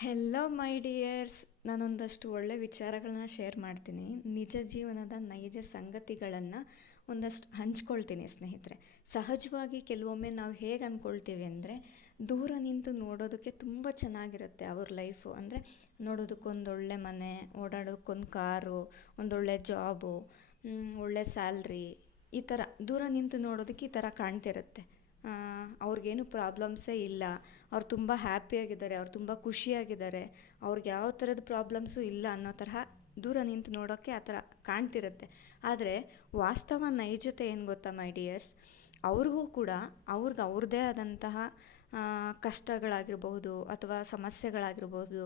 Hello ಮೈ dears, ನಾನೊಂದಷ್ಟು ಒಳ್ಳೆ ವಿಚಾರಗಳನ್ನ share ಮಾಡ್ತೀನಿ. ನಿಜ ಜೀವನದ ನೈಜ ಸಂಗತಿಗಳನ್ನು ಒಂದಷ್ಟು ಹಂಚ್ಕೊಳ್ತೀನಿ ಸ್ನೇಹಿತರೆ. ಸಹಜವಾಗಿ ಕೆಲವೊಮ್ಮೆ ನಾವು ಹೇಗೆ ಅಂದ್ಕೊಳ್ತೀವಿ ಅಂದರೆ, ದೂರ ನಿಂತು ನೋಡೋದಕ್ಕೆ ತುಂಬ ಚೆನ್ನಾಗಿರುತ್ತೆ ಅವ್ರ ಲೈಫು. ಅಂದರೆ ನೋಡೋದಕ್ಕೊಂದೊಳ್ಳೆ ಮನೆ, ಓಡಾಡೋದಕ್ಕೊಂದು ಕಾರು, ಒಂದೊಳ್ಳೆ ಜಾಬು, ಒಳ್ಳೆ ಸ್ಯಾಲ್ರಿ, ಈ ಥರ ದೂರ ನಿಂತು ನೋಡೋದಕ್ಕೆ ಈ ಥರ ಕಾಣ್ತಿರುತ್ತೆ. ಅವ್ರಿಗೇನು ಪ್ರಾಬ್ಲಮ್ಸೇ ಇಲ್ಲ, ಅವ್ರು ತುಂಬ ಹ್ಯಾಪಿಯಾಗಿದ್ದಾರೆ, ಅವ್ರು ತುಂಬ ಖುಷಿಯಾಗಿದ್ದಾರೆ, ಅವ್ರಿಗೆ ಯಾವ ಥರದ ಪ್ರಾಬ್ಲಮ್ಸು ಇಲ್ಲ ಅನ್ನೋ ತರಹ ದೂರ ನಿಂತು ನೋಡೋಕ್ಕೆ ಆ ಥರ ಕಾಣ್ತಿರುತ್ತೆ. ಆದರೆ ವಾಸ್ತವ ನೈಜತೆ ಏನು ಗೊತ್ತಾ ಮೈ ಡಿಯರ್ಸ್, ಅವ್ರಿಗೂ ಕೂಡ ಅವ್ರದ್ದೇ ಆದಂತಹ ಕಷ್ಟಗಳಾಗಿರ್ಬೋದು ಅಥವಾ ಸಮಸ್ಯೆಗಳಾಗಿರ್ಬೋದು,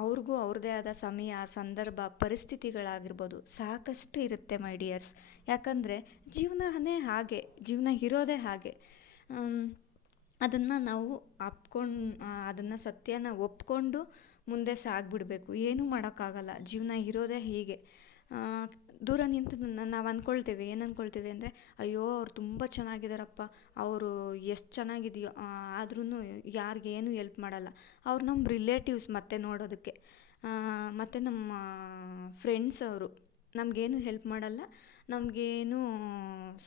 ಅವ್ರಿಗೂ ಅವ್ರದ್ದೇ ಆದ ಸಮಯ, ಸಂದರ್ಭ, ಪರಿಸ್ಥಿತಿಗಳಾಗಿರ್ಬೋದು ಸಾಕಷ್ಟು ಇರುತ್ತೆ ಮೈ ಡಿಯರ್ಸ್. ಯಾಕಂದರೆ ಜೀವನನೇ ಹಾಗೆ, ಜೀವನ ಇರೋದೇ ಹಾಗೆ. ಅದನ್ನು ನಾವು ಅದನ್ನು ಸತ್ಯನ ಒಪ್ಕೊಂಡು ಮುಂದೆ ಸಾಗಿಬಿಡ್ಬೇಕು. ಏನೂ ಮಾಡೋಕ್ಕಾಗಲ್ಲ, ಜೀವನ ಇರೋದೇ ಹೀಗೆ. ದೂರ ನಿಂತು ನಾವು ಅಂದ್ಕೊಳ್ತೇವೆ, ಏನು ಅಂದ್ಕೊಳ್ತೇವೆ ಅಂದರೆ, ಅಯ್ಯೋ ಅವ್ರು ತುಂಬ ಚೆನ್ನಾಗಿದ್ದಾರಪ್ಪ, ಅವರು ಎಷ್ಟು ಚೆನ್ನಾಗಿದೆಯೋ, ಆದ್ರೂ ಯಾರಿಗೇನು ಹೆಲ್ಪ್ ಮಾಡಲ್ಲ. ಅವ್ರು ನಮ್ಮ ರಿಲೇಟಿವ್ಸ್ ಮತ್ತೆ ನೋಡೋದಕ್ಕೆ, ಮತ್ತು ನಮ್ಮ ಫ್ರೆಂಡ್ಸ್ ಅವರು ನಮಗೇನು ಹೆಲ್ಪ್ ಮಾಡಲ್ಲ, ನಮಗೇನು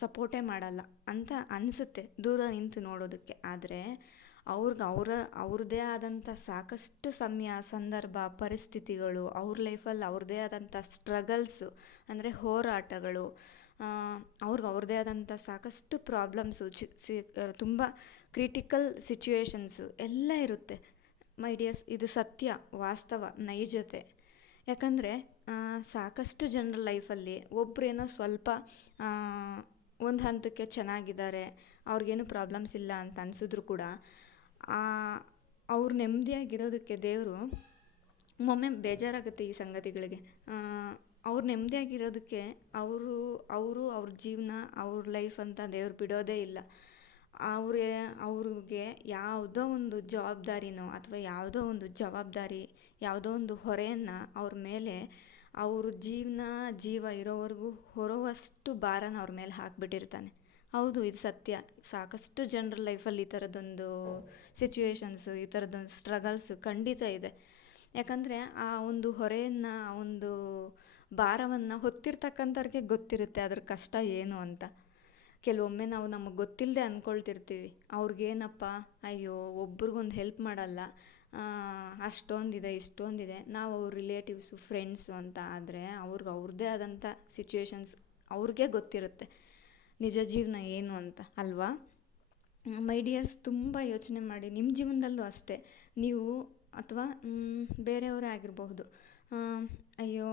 ಸಪೋರ್ಟೇ ಮಾಡಲ್ಲ ಅಂತ ಅನಿಸುತ್ತೆ ದೂರ ನಿಂತು ನೋಡೋದಕ್ಕೆ. ಆದರೆ ಅವ್ರದ್ದೇ ಆದಂಥ ಸಾಕಷ್ಟು ಸಮಯ, ಸಂದರ್ಭ, ಪರಿಸ್ಥಿತಿಗಳು, ಅವ್ರ ಲೈಫಲ್ಲಿ ಅವ್ರದ್ದೇ ಆದಂಥ ಸ್ಟ್ರಗಲ್ಸು ಅಂದರೆ ಹೋರಾಟಗಳು, ಅವ್ರದ್ದೇ ಆದಂಥ ಸಾಕಷ್ಟು ಪ್ರಾಬ್ಲಮ್ಸು, ತುಂಬ ಕ್ರಿಟಿಕಲ್ ಸಿಚುವೇಶನ್ಸು ಎಲ್ಲ ಇರುತ್ತೆ ಮೈ ಡಿಯರ್ಸ್. ಇದು ಸತ್ಯ, ವಾಸ್ತವ, ನೈಜತೆ. ಯಾಕಂದರೆ ಸಾಕಷ್ಟು ಜನರ ಲೈಫಲ್ಲಿ ಒಬ್ಬರೇನೋ ಸ್ವಲ್ಪ ಒಂದು ಹಂತಕ್ಕೆ ಚೆನ್ನಾಗಿದ್ದಾರೆ, ಅವ್ರಿಗೇನು ಪ್ರಾಬ್ಲಮ್ಸ್ ಇಲ್ಲ ಅಂತ ಅನಿಸಿದ್ರು ಕೂಡ ಅವ್ರು ನೆಮ್ಮದಿಯಾಗಿರೋದಕ್ಕೆ ದೇವರು ಒಮ್ಮೆ ಬೇಜಾರಾಗುತ್ತೆ ಈ ಸಂಗತಿಗಳಿಗೆ. ಅವ್ರು ನೆಮ್ಮದಿಯಾಗಿರೋದಕ್ಕೆ ಅವ್ರ ಜೀವನ, ಅವ್ರ ಲೈಫ್ ಅಂತ ದೇವ್ರು ಬಿಡೋದೇ ಇಲ್ಲ. ಅವ್ರಿಗೆ ಯಾವುದೋ ಒಂದು ಜವಾಬ್ದಾರಿನೋ ಅಥವಾ ಯಾವುದೋ ಒಂದು ಜವಾಬ್ದಾರಿ, ಯಾವುದೋ ಒಂದು ಹೊರೆಯನ್ನು ಅವ್ರ ಮೇಲೆ, ಅವ್ರ ಜೀವ ಇರೋವರೆಗೂ ಹೊರುವಷ್ಟು ಭಾರನ ಅವ್ರ ಮೇಲೆ ಹಾಕಿಬಿಟ್ಟಿರ್ತಾನೆ. ಹೌದು, ಇದು ಸತ್ಯ. ಸಾಕಷ್ಟು ಜನರ ಲೈಫಲ್ಲಿ ಈ ಥರದ್ದೊಂದು ಸಿಚುವೇಶನ್ಸು, ಈ ಥರದ್ದೊಂದು ಸ್ಟ್ರಗಲ್ಸು ಖಂಡಿತ ಇದೆ. ಯಾಕಂದರೆ ಆ ಒಂದು ಹೊರೆಯನ್ನು, ಆ ಒಂದು ಭಾರವನ್ನು ಹೊತ್ತಿರ್ತಕ್ಕಂಥವ್ರಿಗೆ ಗೊತ್ತಿರುತ್ತೆ ಅದ್ರ ಕಷ್ಟ ಏನು ಅಂತ. ಕೆಲವೊಮ್ಮೆ ನಾವು ನಮಗೆ ಗೊತ್ತಿಲ್ಲದೆ ಅಂದ್ಕೊಳ್ತಿರ್ತೀವಿ, ಅವ್ರಿಗೇನಪ್ಪ, ಅಯ್ಯೋ ಒಬ್ರಿಗೊಂದು ಹೆಲ್ಪ್ ಮಾಡಲ್ಲ, ಅಷ್ಟೊಂದಿದೆ ಇಷ್ಟೊಂದಿದೆ, ನಾವು ಅವ್ರ ರಿಲೇಟಿವ್ಸು, ಫ್ರೆಂಡ್ಸು ಅಂತ. ಆದರೆ ಅವ್ರದ್ದೇ ಆದಂಥ ಸಿಚುವೇಶನ್ಸ್ ಅವ್ರಿಗೆ ಗೊತ್ತಿರುತ್ತೆ ನಿಜ ಜೀವನ ಏನು ಅಂತ, ಅಲ್ವಾ ಮೈ ಡಿಯರ್ಸ್? ತುಂಬ ಯೋಚನೆ ಮಾಡಿ. ನಿಮ್ಮ ಜೀವನದಲ್ಲೂ ಅಷ್ಟೇ, ನೀವು ಅಥವಾ ಬೇರೆಯವರೇ ಆಗಿರಬಹುದು, ಅಯ್ಯೋ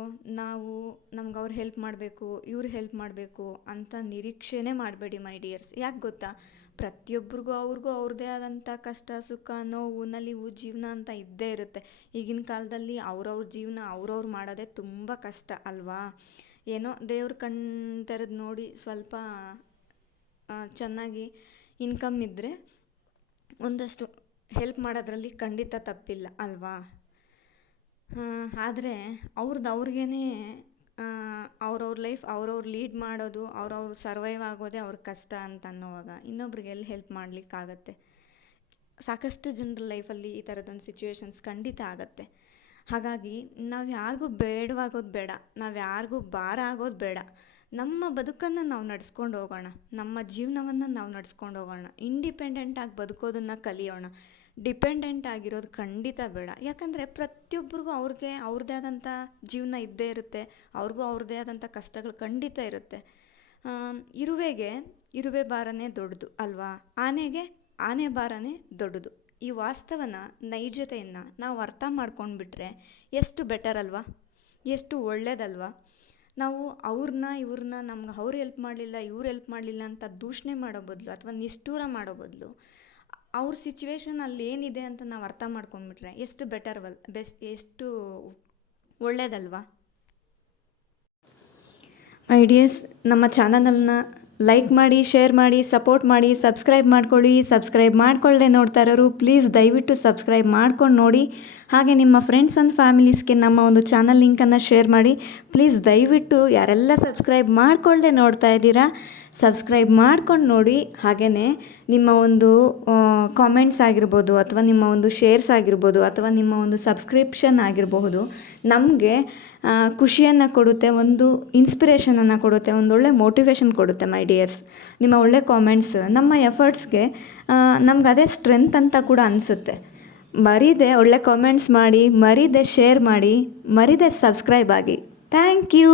ನಮ್ಗೆ ಅವ್ರು ಹೆಲ್ಪ್ ಮಾಡಬೇಕು, ಇವ್ರು ಹೆಲ್ಪ್ ಮಾಡಬೇಕು ಅಂತ ನಿರೀಕ್ಷೆನೇ ಮಾಡಬೇಡಿ ಮೈ ಡಿಯರ್ಸ್. ಯಾಕೆ ಗೊತ್ತಾ, ಪ್ರತಿಯೊಬ್ಬರಿಗೂ ಅವ್ರದ್ದೇ ಆದಂಥ ಕಷ್ಟ, ಸುಖ, ನೋವು, ನಲಿವು, ಜೀವನ ಅಂತ ಇದ್ದೇ ಇರುತ್ತೆ. ಈಗಿನ ಕಾಲದಲ್ಲಿ ಅವ್ರವ್ರ ಜೀವನ ಅವ್ರವ್ರು ಮಾಡೋದೇ ತುಂಬ ಕಷ್ಟ ಅಲ್ವಾ? ಏನೋ ದೇವ್ರ ಕಣ್ಣು ತೆರೆದು ನೋಡಿ ಸ್ವಲ್ಪ ಚೆನ್ನಾಗಿ ಇನ್ಕಮ್ ಇದ್ದರೆ ಒಂದಷ್ಟು ಹೆಲ್ಪ್ ಮಾಡೋದ್ರಲ್ಲಿ ಖಂಡಿತ ತಪ್ಪಿಲ್ಲ ಅಲ್ವಾ? ಆದರೆ ಅವ್ರಿಗೇ ಅವ್ರವ್ರ ಲೈಫ್ ಅವ್ರವ್ರು ಲೀಡ್ ಮಾಡೋದು, ಅವ್ರವ್ರು ಸರ್ವೈವ್ ಆಗೋದೇ ಅವ್ರ ಕಷ್ಟ ಅಂತ ಅನ್ನೋವಾಗ ಇನ್ನೊಬ್ರಿಗೆ ಎಲ್ಲಿ ಹೆಲ್ಪ್ ಮಾಡಲಿಕ್ಕಾಗತ್ತೆ? ಸಾಕಷ್ಟು ಜನರ ಲೈಫಲ್ಲಿ ಈ ಥರದೊಂದು ಸಿಚುವೇಶನ್ಸ್ ಖಂಡಿತ ಆಗತ್ತೆ. ಹಾಗಾಗಿ ನಾವು ಯಾರಿಗೂ ಬೇಡವಾಗೋದು ಬೇಡ, ನಾವು ಯಾರಿಗೂ ಭಾರ ಆಗೋದು ಬೇಡ. ನಮ್ಮ ಬದುಕನ್ನು ನಾವು ನಡ್ಸ್ಕೊಂಡು ಹೋಗೋಣ, ನಮ್ಮ ಜೀವನವನ್ನು ನಾವು ನಡ್ಸ್ಕೊಂಡು ಹೋಗೋಣ, ಇಂಡಿಪೆಂಡೆಂಟಾಗಿ ಬದುಕೋದನ್ನು ಕಲಿಯೋಣ. ಡಿಪೆಂಡೆಂಟ್ ಆಗಿರೋದು ಖಂಡಿತ ಬೇಡ. ಯಾಕಂದರೆ ಪ್ರತಿಯೊಬ್ಬರಿಗೂ ಅವ್ರದ್ದೇ ಆದಂಥ ಜೀವನ ಇದ್ದೇ ಇರುತ್ತೆ, ಅವ್ರಿಗೂ ಅವ್ರದ್ದೇ ಆದಂಥ ಕಷ್ಟಗಳು ಖಂಡಿತ ಇರುತ್ತೆ. ಇರುವೆ ಭಾರನೇ ದೊಡ್ಡದು ಅಲ್ವಾ? ಆನೆ ಭಾರನೇ ದೊಡ್ಡದು. ಈ ವಾಸ್ತವನ, ನೈಜತೆಯನ್ನು ನಾವು ಅರ್ಥ ಮಾಡ್ಕೊಂಡ್ಬಿಟ್ರೆ ಎಷ್ಟು ಬೆಟರ್ ಅಲ್ವಾ? ಎಷ್ಟು ಒಳ್ಳೇದಲ್ವಾ? ನಾವು ಇವ್ರನ್ನ ನಮ್ಗೆ ಅವ್ರು ಹೆಲ್ಪ್ ಮಾಡಲಿಲ್ಲ, ಇವ್ರು ಹೆಲ್ಪ್ ಮಾಡಲಿಲ್ಲ ಅಂತ ದೂಷಣೆ ಮಾಡೋ ಬದಲು ಅಥವಾ ನಿಷ್ಠೂರ ಮಾಡೋ ಬದಲು ಅವ್ರ ಸಿಚುವೇಶನ್ ಅಲ್ಲಿ ಏನಿದೆ ಅಂತ ನಾವು ಅರ್ಥ ಮಾಡ್ಕೊಂಡ್ಬಿಟ್ರೆ ಎಷ್ಟು ಎಷ್ಟು ಒಳ್ಳೇದಲ್ವಾ? ಐಡಿಯಾಸ್ ನಮ್ಮ ಚಾನಲನ್ನು ಲೈಕ್ ಮಾಡಿ, ಶೇರ್ ಮಾಡಿ, ಸಪೋರ್ಟ್ ಮಾಡಿ, ಸಬ್ಸ್ಕ್ರೈಬ್ ಮಾಡ್ಕೊಳ್ಳಿ. ಸಬ್ಸ್ಕ್ರೈಬ್ ಮಾಡ್ಕೊಳ್ಳದೆ ನೋಡ್ತಾ ಇರೋರು ಪ್ಲೀಸ್ ದಯವಿಟ್ಟು ಸಬ್ಸ್ಕ್ರೈಬ್ ಮಾಡ್ಕೊಂಡು ನೋಡಿ. ಹಾಗೆ ನಿಮ್ಮ ಫ್ರೆಂಡ್ಸ್ ಆ್ಯಂಡ್ ಫ್ಯಾಮಿಲೀಸ್ಗೆ ನಮ್ಮ ಒಂದು ಚಾನಲ್ ಲಿಂಕನ್ನು ಶೇರ್ ಮಾಡಿ. ಪ್ಲೀಸ್ ದಯವಿಟ್ಟು ಯಾರೆಲ್ಲ ಸಬ್ಸ್ಕ್ರೈಬ್ ಮಾಡ್ಕೊಳ್ಳದೆ ನೋಡ್ತಾ ಇದ್ದೀರಾ ಸಬ್ಸ್ಕ್ರೈಬ್ ಮಾಡ್ಕೊಂಡು ನೋಡಿ. ಹಾಗೆಯೇ ನಿಮ್ಮ ಒಂದು ಕಾಮೆಂಟ್ಸ್ ಆಗಿರ್ಬೋದು, ಅಥವಾ ನಿಮ್ಮ ಒಂದು ಶೇರ್ಸ್ ಆಗಿರ್ಬೋದು, ಅಥವಾ ನಿಮ್ಮ ಒಂದು ಸಬ್ಸ್ಕ್ರಿಪ್ಷನ್ ಆಗಿರಬಹುದು, ನಮಗೆ ಖುಷಿಯನ್ನು ಕೊಡುತ್ತೆ, ಒಂದು ಇನ್ಸ್ಪಿರೇಷನನ್ನು ಕೊಡುತ್ತೆ, ಒಂದೊಳ್ಳೆ ಮೋಟಿವೇಶನ್ ಕೊಡುತ್ತೆ ಮೈ ಡಿಯರ್ಸ್. ನಿಮ್ಮ ಒಳ್ಳೆ ಕಾಮೆಂಟ್ಸ್ ನಮ್ಮ ಎಫರ್ಟ್ಸ್ಗೆ ನಮ್ಗೆ ಅದೇ ಸ್ಟ್ರೆಂತ್ ಅಂತ ಕೂಡ ಅನಿಸುತ್ತೆ. ಮರೀದೆ ಒಳ್ಳೆ ಕಾಮೆಂಟ್ಸ್ ಮಾಡಿ, ಮರೀದೆ ಶೇರ್ ಮಾಡಿ, ಮರೀದೆ ಸಬ್ಸ್ಕ್ರೈಬ್ ಆಗಿ. Thank you.